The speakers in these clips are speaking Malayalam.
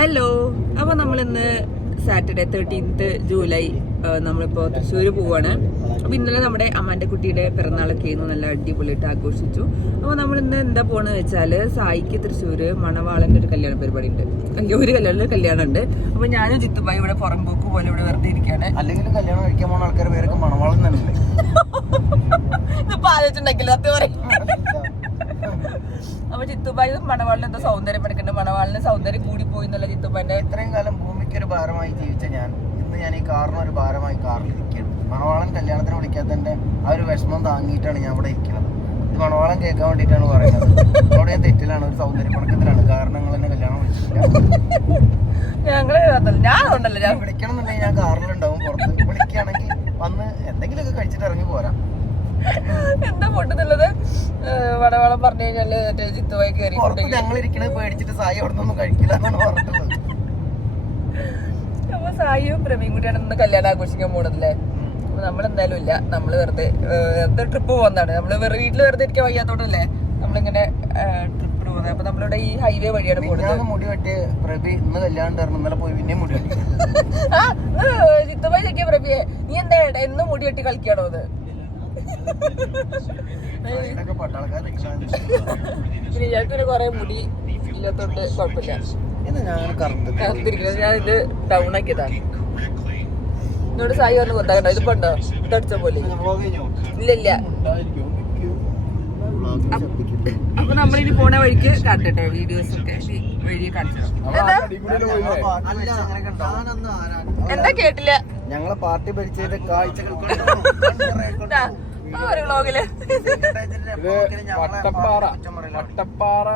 ഹലോ. അപ്പോൾ നമ്മളിന്ന് സാറ്റർഡേ 13th ജൂലൈ നമ്മളിപ്പോൾ തൃശ്ശൂർ പോവാണ്. അപ്പോൾ ഇന്നലെ നമ്മുടെ അമ്മാൻ്റെ കുട്ടിയുടെ പിറന്നാളൊക്കെ ആയിരുന്നു, നല്ല അടിപൊളിയായിട്ട് ആഘോഷിച്ചു. അപ്പോൾ നമ്മളിന്ന് എന്താ പോകണമെന്ന് വെച്ചാൽ സായിക്ക് തൃശ്ശൂർ മണവാളൻ്റെ ഒരു കല്യാണ പരിപാടി ഉണ്ട്, ഒരു കല്യാണം ഉണ്ട്. അപ്പോൾ ഞാനും ജിത്തുബായി ഇവിടെ പുറംപോക്ക് പോലെ ഇവിടെ വെറുതെ ഇരിക്കുകയാണ്. അല്ലെങ്കിൽ കല്യാണം കഴിക്കാൻ പോകുന്ന ആൾക്കാരുടെ പേരൊക്കെ മണവാളം തന്നെ. ഇതിപ്പോൾ ആലോചിച്ചുണ്ടാക്കില്ല സത്യം പറയും. അപ്പൊ ജിത്തുബായി മണവാളിന് എന്തോ സൗന്ദര്യം പഠിക്കുന്നുണ്ട്, മണവാളിന് സൗന്ദര്യം കൂടി പോയി എന്നല്ല ജിത്തുബാന്റെ. ഇത്രയും കാലം ഭൂമിക്ക് ഒരു ഭാരമായി ജീവിച്ച ഞാൻ ഇന്ന് ഞാൻ ഈ കാറിന് ഒരു ഭാരമായി കാറിൽ ഇരിക്കുകയാണ്. മണവാളൻ കല്യാണത്തിന് വിളിക്കാത്തതിന്റെ ആ ഒരു വിഷമം താങ്ങിയിട്ടാണ് ഞാൻ ഇവിടെ ഇരിക്കുന്നത്. ഇത് മണവാളൻ കേൾക്കാൻ വേണ്ടിയിട്ടാണ് പറയുന്നത്. അവിടെ തെറ്റിലാണ്, ഒരു സൗന്ദര്യ പണക്കത്തിലാണ്. കാരണം നിങ്ങൾ എന്നെ കല്യാണം വിളിച്ചില്ല. ഞാൻ ഉണ്ടല്ലോ, ഞാൻ വിളിക്കണം എന്നുണ്ടെങ്കിൽ ഞാൻ കാറിലുണ്ടാവും. പുറത്ത് വിളിക്കുകയാണെങ്കിൽ വന്ന് എന്തെങ്കിലുമൊക്കെ കഴിച്ചിട്ട് ഇറങ്ങി പോരാം. എന്താ പൊട്ടുന്നുള്ളത് മണവാളം പറഞ്ഞു കഴിഞ്ഞാല് ജിത്തുവായി കയറി ഞങ്ങൾ ഇരിക്കണത് പേടിച്ചിട്ട് സായി അവിടെ നിന്നൊന്നും കഴിക്കില്ല എന്നാണ് പറഞ്ഞിട്ടുള്ളത്. അപ്പൊ സായിയും പ്രവീൺ കൂടിയാണ് ഇന്ന് കല്യാണം ആഘോഷിക്കാൻ പോണതല്ലേ. അപ്പൊ നമ്മളെന്തായാലും ഇല്ല, നമ്മള് വെറുതെ ട്രിപ്പ് പോകുന്നതാണ്. നമ്മള് വീട്ടിൽ വെറുതെ ഇരിക്കാൻ വയ്യാത്തോണ്ടല്ലേ നമ്മളിങ്ങനെ ട്രിപ്പ് പോകുന്നത്. അപ്പൊ നമ്മളിവിടെ ഈ ഹൈവേ വഴിയാണ് പോകുന്നത്. മുടി വെട്ടി പ്രഭി ഇന്ന് കല്യാണം ഇന്നലെ പോയി പിന്നെ മുടി വെട്ടി. ജിത്തുവായി ചോദിക്കിയ പ്രഭിയെ, നീ എന്താ എന്നും മുടി വെട്ടി കളിക്കണോ അത്? പിന്നെ കൊറേ മുടി ഇല്ലാത്തോണ്ട് കുഴപ്പമില്ല. ഞാൻ ഇത് ഡൗൺ ആക്കിയതാണ്. എന്നോട് സായി പറഞ്ഞു കൊത്താക്കട്ടോ, ഇതിപ്പോ ഉണ്ടോ ഇതടിച്ച പോലെ? ഇല്ല. അപ്പൊ നമ്മളിനി പോണ വഴിക്ക് കാട്ടട്ടോ വീഡിയോസ് ഒക്കെ വഴി കാണിച്ചോ. എന്താ കേട്ടില്ല? ഞങ്ങളെ പാർട്ടി ഭരിച്ചതിന്റെ കാഴ്ചകൾ ഒരു വ്ളോഗില് വട്ടപ്പാറ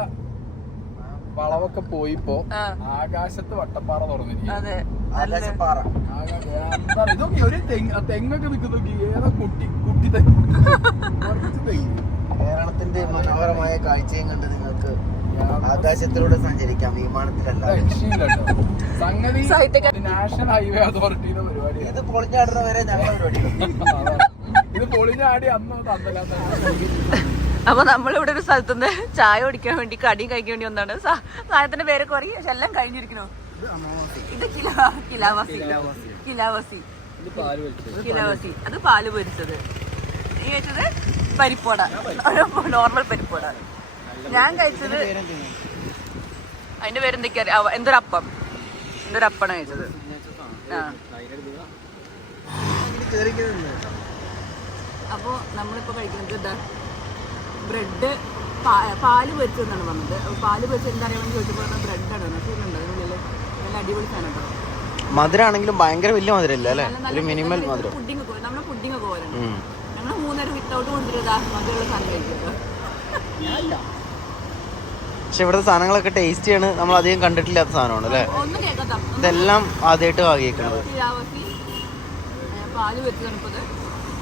വളവൊക്കെ പോയിപ്പോ ആകാശത്ത് വട്ടപ്പാറ തുറന്നിരിക്കും. ഇതൊക്കെ ഒരു തെങ്ങൊക്കെ നിൽക്കുന്നു. ഏതാ കുട്ടി തെങ്ങ്. കേരളത്തിന്റെ മനോഹരമായ കാഴ്ചയും കണ്ട് നിങ്ങൾക്ക് ആകാശത്തിലൂടെ സഞ്ചരിക്കാം, വിമാനത്തിലല്ല. സംഗതി നാഷണൽ ഹൈവേ അതോറിറ്റിയുടെ പരിപാടി. ഇത് പൊളിഞ്ഞാടുന്നവരെ ഞങ്ങളുടെ പരിപാടി. ഇത് പൊളിഞ്ഞാടി അന്ന് തന്നല്ല. അപ്പൊ നമ്മളിവിടെ ഒരു സ്ഥലത്തുനിന്ന് ചായ കുടിക്കാൻ വേണ്ടി കടിയും കഴിക്കാൻ വേണ്ടി വന്നാണ്. സാധനത്തിന്റെ പേരൊക്കെ പറയും, പക്ഷെ എല്ലാം കഴിഞ്ഞിരിക്കണോ. ഇത് കിലാവസി. അത് പാല് പൊരിച്ചത്. നീ കഴിച്ചത് പരിപ്പോട, നോർമൽ പരിപ്പോട. ഞാൻ കഴിച്ചത് അതിന്റെ പേരെന്തൊക്കെയാ, എന്തൊരപ്പം കഴിച്ചത്. അപ്പോ നമ്മളിപ്പോ കഴിക്കുന്നത് ഇതാ ബ്രെഡ് പാല് പൊരിച്ചെന്നാണ് പറഞ്ഞത്. പാല് പൊരിച്ച് എന്താ അറിയാമെന്ന് ചോദിച്ചപ്പോൾ ബ്രെഡാണ് അതിനുള്ളിൽ. നല്ല അടിപൊളി സാധനം. മധുരാണെങ്കിലും ഭയങ്കര വലിയ മധുരമില്ല അല്ലേ, ഒരു മിനിമൽ മധുരം. പുഡിംഗ് നമ്മളെ പുഡിംഗ് ഒക്കെ പോലെ. ഞങ്ങൾ 3 നേരം വിത്തൗട്ട് കൊണ്ടുവരുതാ മധുരമുള്ള സാധനം കഴിക്കുന്നത്. പക്ഷെ ഇവിടുത്തെ സാധനങ്ങളൊക്കെ ടേസ്റ്റിയാണ്, നമ്മൾ അധികം കണ്ടിട്ടില്ലാത്ത സാധനമാണ് അല്ലേ. ഇതെല്ലാം ആദ്യമായിട്ട് വാങ്ങിയേക്കുന്നത്. പാല് വെച്ച് തണുപ്പത്,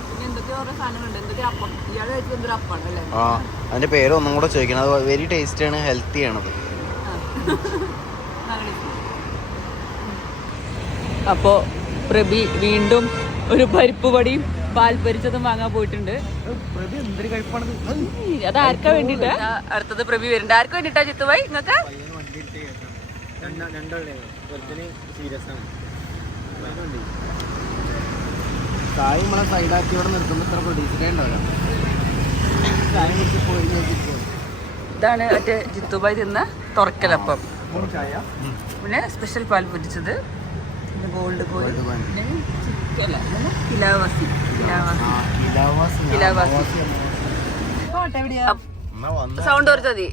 പിന്നെ എന്തൊക്കെ ഓരോ സാധനങ്ങളുണ്ട്. എന്തൊക്കെ അപ്പം, ഇയാൾ കഴിച്ചത് എന്തൊരു അപ്പാണ് അല്ലേ. അതിന്റെ പേര് ഒന്നും കൂടെ ചോദിക്കണം. അത് വെരി ടേസ്റ്റി ആണ്, ഹെൽത്തി ആണത്. അപ്പോ പ്രഭി വീണ്ടും ഒരു പരിപ്പ് വടിയും പാൽ പൊരിച്ചതും വാങ്ങാൻ പോയിട്ടുണ്ട്. അത് ആർക്കാ വേണ്ടിട്ട്? അടുത്തത് പ്രഭി വരുന്നുണ്ട്. ആർക്ക് വേണ്ടിട്ടാ ജിത്തുഭായി നിങ്ങൾക്ക്? ഇതാണ് മറ്റേ ജിത്തുഭായി തിന്ന തുറക്കലപ്പം, പിന്നെ സ്പെഷ്യൽ പാൽ പൊരിച്ചത്, ഗോൾഡ് കോയിൻ, സൗണ്ട് കുറച്ചതി.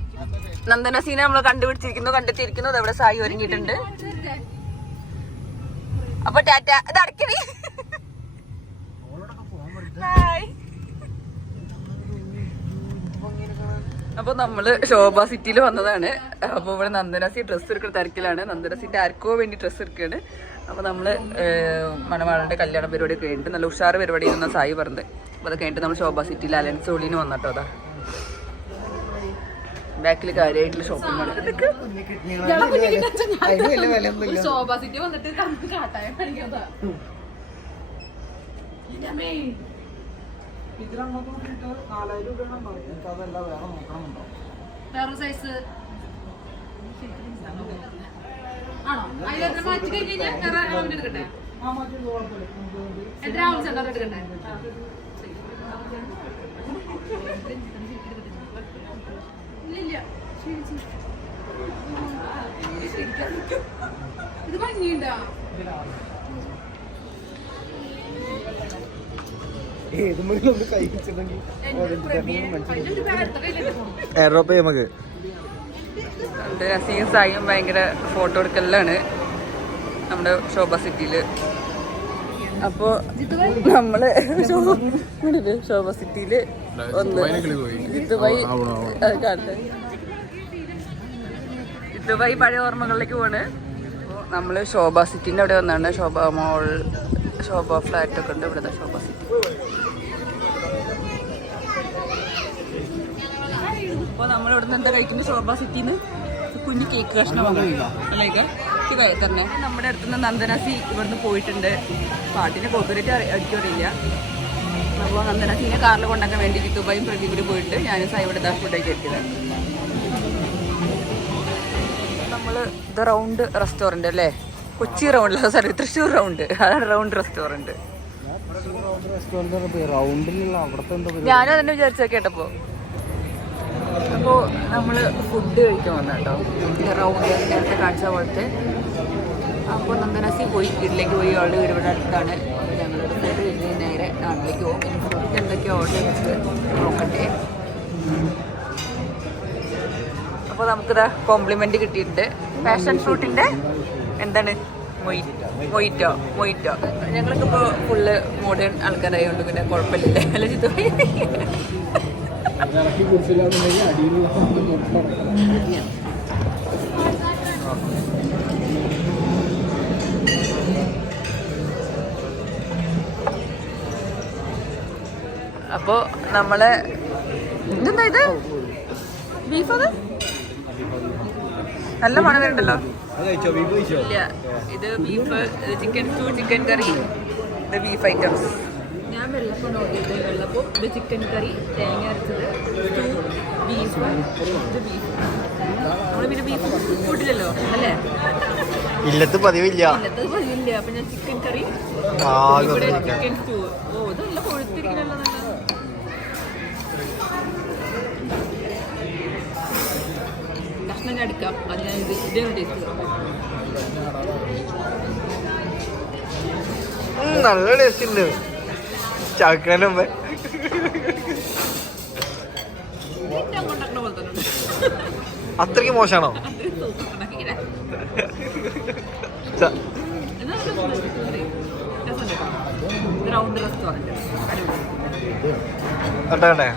നന്ദനസീനെ നമ്മൾ കണ്ടെത്തിയിരിക്കുന്നു. അവിടെ സായി ഒരുങ്ങിയിട്ടുണ്ട്. അപ്പൊ ടാറ്റ. ഇത് അടക്കണി. അപ്പൊ നമ്മള് ശോഭ സിറ്റിയിൽ വന്നതാണ്. അപ്പൊ ഇവിടെ നന്ദനസി ഡ്രസ്സ് എടുക്കുന്ന തിരക്കിലാണ്. നന്ദനസിന്റെ ആർക്കോ വേണ്ടി ഡ്രസ്സ് എടുക്കുകയാണ്. അപ്പൊ നമ്മള് മണവാളന്റെ കല്യാണ പരിപാടി ഒക്കെ കഴിഞ്ഞിട്ട് നല്ല ഉഷാറ് പരിപാടി എന്ന സായി പറഞ്ഞത്. അപ്പൊ അത് കഴിഞ്ഞിട്ട് നമ്മൾ ശോഭ സിറ്റിയിൽ അലൻസ് ഒളിന് വന്നിട്ടോ. അതാ ബാക്കിൽ കാര്യമായിട്ടുള്ള ഷോപ്പിംഗ് മാൾ. ശോഭ സിറ്റി വന്നിട്ട് വേറെ സൈസ് ആണോ? മാറ്റി കഴിഞ്ഞാൽ എടുക്കട്ടെ എത്ര ആവശ്യം എടുക്കട്ടെ ഇല്ല ഇത് ഭംഗിയുണ്ടോ നമുക്ക് സായും ഭയങ്കര ഫോട്ടോ എടുക്കലാണ് നമ്മുടെ ശോഭ സിറ്റിയില്. അപ്പോ നമ്മള് ശോഭ സിറ്റിയില് ഇതുവഴി പഴയ ഓർമ്മകളിലേക്ക് പോവാണ്. നമ്മള് ശോഭ സിറ്റിന്റെ അവിടെ വന്നാണ്. ശോഭ മോൾ, ശോഭ ഫ്ലാറ്റ് ഒക്കെ ഉണ്ട് ഇവിടെ. ശോഭ സിറ്റി അപ്പൊ നമ്മളിവിടുന്ന് എന്താ കഴിക്കുന്നത്? ശോഭ സിറ്റിന്ന് കുഞ്ഞു കേക്ക് കഷ്ണം തന്നെ. നമ്മുടെ അടുത്തുനിന്ന് നന്ദനാസി ഇവിടുന്ന് പോയിട്ടുണ്ട്. പാട്ടിന് കോപ്പറേറ്റ് അടിച്ചറിയില്ല. അപ്പോൾ നന്ദനാസിനെ കാറിൽ കൊണ്ടാക്കാൻ വേണ്ടി ദുബായും പ്രതി കൂടി പോയിട്ട് ഞാനും സായി ഇവിടെ ഫുഡൊക്കെ എത്തിയത്. നമ്മൾ ഇത് റൗണ്ട് റെസ്റ്റോറൻറ്റ് അല്ലേ? Kochi round, sorry Thrissur round, അതാണ് റൗണ്ട് റെസ്റ്റോറൻറ്റ്. ഞാനും അതിനെ വിചാരിച്ച കേട്ടപ്പോ. അപ്പോൾ നമ്മൾ ഫുഡ് കഴിക്കാൻ വന്ന കേട്ടോ, റൗണ്ട് നേരത്തെ കാണിച്ച പോലത്തെ. അപ്പോൾ നന്ദനാസി പോയി, വീട്ടിലേക്ക് പോയി. ആളുടെ വീട് ഇവിടെ അടുത്താണ്. അപ്പോൾ ഞങ്ങളുടെ ഫുഡ് കഴിഞ്ഞ് നേരെ നാട്ടിലേക്ക് പോകും. ഇനി ഫുഡ് എന്തൊക്കെയോ ഓർഡർ ചെയ്തിട്ട് നോക്കട്ടെ. അപ്പോൾ നമുക്കിതാ കോംപ്ലിമെന്റ് കിട്ടിയിട്ടുണ്ട്. പാഷൻ ഫ്രൂട്ടിന്റെ എന്താണ് മൊയ്റ്റോ. ഞങ്ങൾക്ക് ഇപ്പോൾ ഫുള്ള് മോഡേൺ ആൾക്കാരായതുകൊണ്ട് പിന്നെ കുഴപ്പമില്ലല്ലേ അല്ല ചിത്തു? അപ്പോ നമ്മളെ ഇതെന്താ ഇത്? ബീഫ്? അത് നല്ല മണം വരുന്നുണ്ടല്ലോ. ഇല്ല, ഇത് ബീഫ്, ചിക്കൻ സ്റ്റൂ, ചിക്കൻ കറി, ഇത് ബീഫ് ഐറ്റംസ്. ഞാൻ വെള്ളപ്പം നോക്കിയത്. വെള്ളപ്പം, ഇത് ചിക്കൻ കറി, തേങ്ങ അരച്ചത്, സ്റ്റൂ, ബീഫ്, ഇത് ബീഫ്. നമ്മൾ പിന്നെ ബീഫ് കൂട്ടില്ലല്ലോ അല്ലേ? ഇല്ലത്ത് പതിവില്ല. അപ്പൊ ഞാൻ ചിക്കൻ കറി, ചിക്കൻ സ്റ്റൂ. ഓ, ഇത് നല്ല കൊഴുത്തിരിക്കണല്ലോ. നല്ല കഷ്ണം കടിക്കാം. അത് ഞാൻ ഇതേ ടേസ്റ്റ്. നല്ല ടേസ്റ്റ് ഉണ്ട്. ചാക്കാനും അത്രയ്ക്ക് മോശമാണോ? റൗണ്ട് റെസ്റ്റോറൻറ്റ് കണ്ടേ